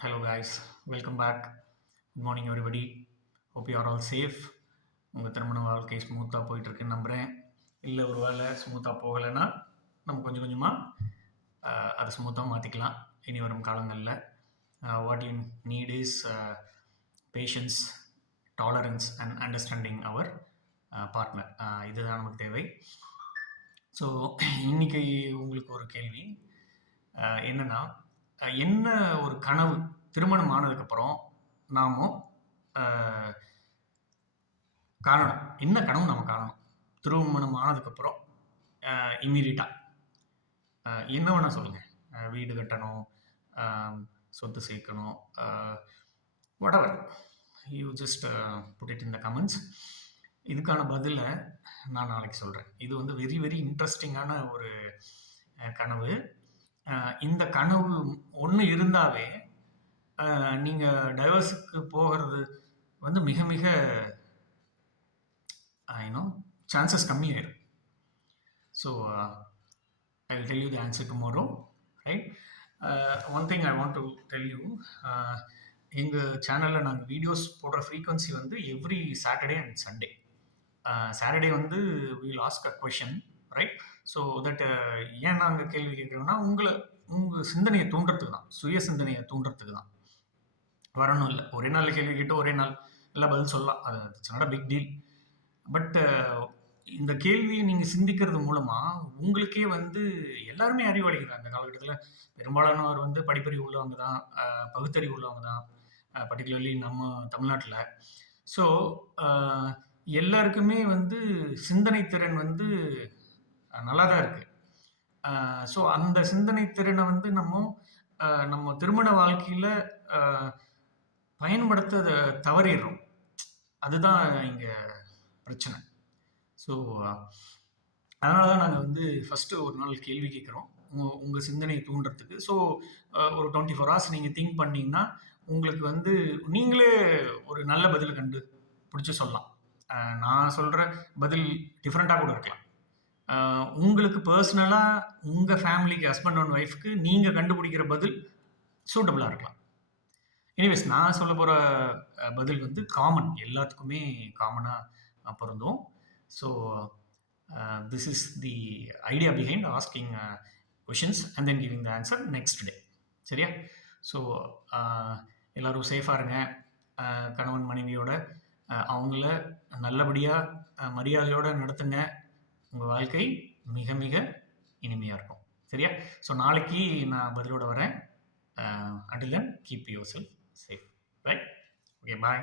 Hello, guys. Welcome back. Good morning, everybody. Hope you are all safe. உங்கள் திருமண வாழ்க்கை ஸ்மூத்தாக போயிட்டுருக்குன்னு நம்புகிறேன். இல்லை ஒரு வேளை ஸ்மூத்தாக போகலைன்னா நம்ம கொஞ்சம் கொஞ்சமாக அதை ஸ்மூத்தாக மாற்றிக்கலாம் இனி வரும் காலங்களில். What you need is patience, tolerance and understanding our partner. இதுதான் நமக்கு தேவை. ஸோ இன்றைக்கி உங்களுக்கு ஒரு கேள்வி என்னென்னா, என்ன ஒரு கனவு திருமணம் ஆனதுக்கப்புறம் நாமும் காணணும், என்ன கனவு நம்ம காணணும் திருமணம் ஆனதுக்கப்புறம் இம்மீடியட்டாக என்ன வேணால் சொல்லுங்கள். வீடு கட்டணும், சொத்து சேர்க்கணும், whatever you just put it in the comments. இதுக்கான பதிலை நான் நாளைக்கு சொல்கிறேன். இது வந்து வெரி வெரி இன்ட்ரெஸ்டிங்கான ஒரு கனவு. இந்த கனவு ஒன்று இருந்தாவே நீங்கள் டைவர்ஸுக்கு போகிறது வந்து மிக மிக சான்சஸ் கம்மியாயிடும். So I will tell you the answer tomorrow, right? One thing I want to tell you, எங்கள் சேனலில் நாங்கள் வீடியோஸ் போடுற ஃப்ரீக்வன்சி வந்து every Saturday and Sunday. Saturday வந்து will ask a question, right? So that ஏன் நாங்கள் கேள்வி கேட்குறோன்னா உங்கள் சிந்தனையை தூண்டுறதுக்கு தான், சுய சிந்தனையை தூண்டுறதுக்கு தான். வரணும் இல்லை, ஒரே நாள் கேள்வி கேட்டு ஒரே நாள் எல்லாம் பதில் சொல்லலாம், அது it's not a big deal. But இந்த கேள்வியை நீங்கள் சிந்திக்கிறது மூலமாக உங்களுக்கே வந்து எல்லாருமே அறிவடைகிறாங்க. அந்த காலகட்டத்தில் பெரும்பாலானவர் வந்து படிப்பறிவு உள்ளவங்க தான், பகுத்தறிவு உள்ளவங்க தான், பர்டிகுலர்லி நம்ம தமிழ்நாட்டில். ஸோ எல்லாருக்குமே வந்து சிந்தனை திறன் வந்து நல்லா தான் இருக்குது. ஸோ அந்த சிந்தனை திறனை வந்து நம்ம திருமண வாழ்க்கையில் பயன்படுத்த தவறிடுறோம். அதுதான் இங்கே பிரச்சனை. ஸோ அதனால தான் நாங்கள் வந்து ஃபஸ்ட்டு ஒரு நாள் கேள்வி கேட்குறோம் உங்கள் சிந்தனையை தூண்டுறதுக்கு. ஸோ ஒரு 24 hours நீங்கள் திங்க் பண்ணிங்கன்னா உங்களுக்கு வந்து நீங்களே ஒரு நல்ல பதில் கண்டு பிடிச்சி சொல்லலாம். நான் சொல்கிற பதில் டிஃப்ரெண்ட்டாக கூட இருக்கலாம். உங்களுக்கு பர்சனலாக உங்கள் ஃபேமிலிக்கு, ஹஸ்பண்ட் அண்ட் ஒய்ஃப்க்கு நீங்கள் கண்டுபிடிக்கிற பதில் சூட்டபுளாக இருக்கலாம். எனிவேஸ், நான் சொல்ல போகிற பதில் வந்து காமன், எல்லாத்துக்குமே காமனாக பொருந்தும். So this is the idea behind asking questions and then giving the answer next day. சரியா? ஸோ எல்லோரும் சேஃபாக இருங்க. கணவன் மனைவியோட அவங்கள நல்லபடியாக மரியாதையோடு நடத்துங்க. உங்கள் வாழ்க்கை மிக மிக இனிமையாக இருக்கும். சரியா? ஸோ நாளைக்கு நான் பதிலோடு வரேன். Until then, keep yourself safe. Right? Okay, bye.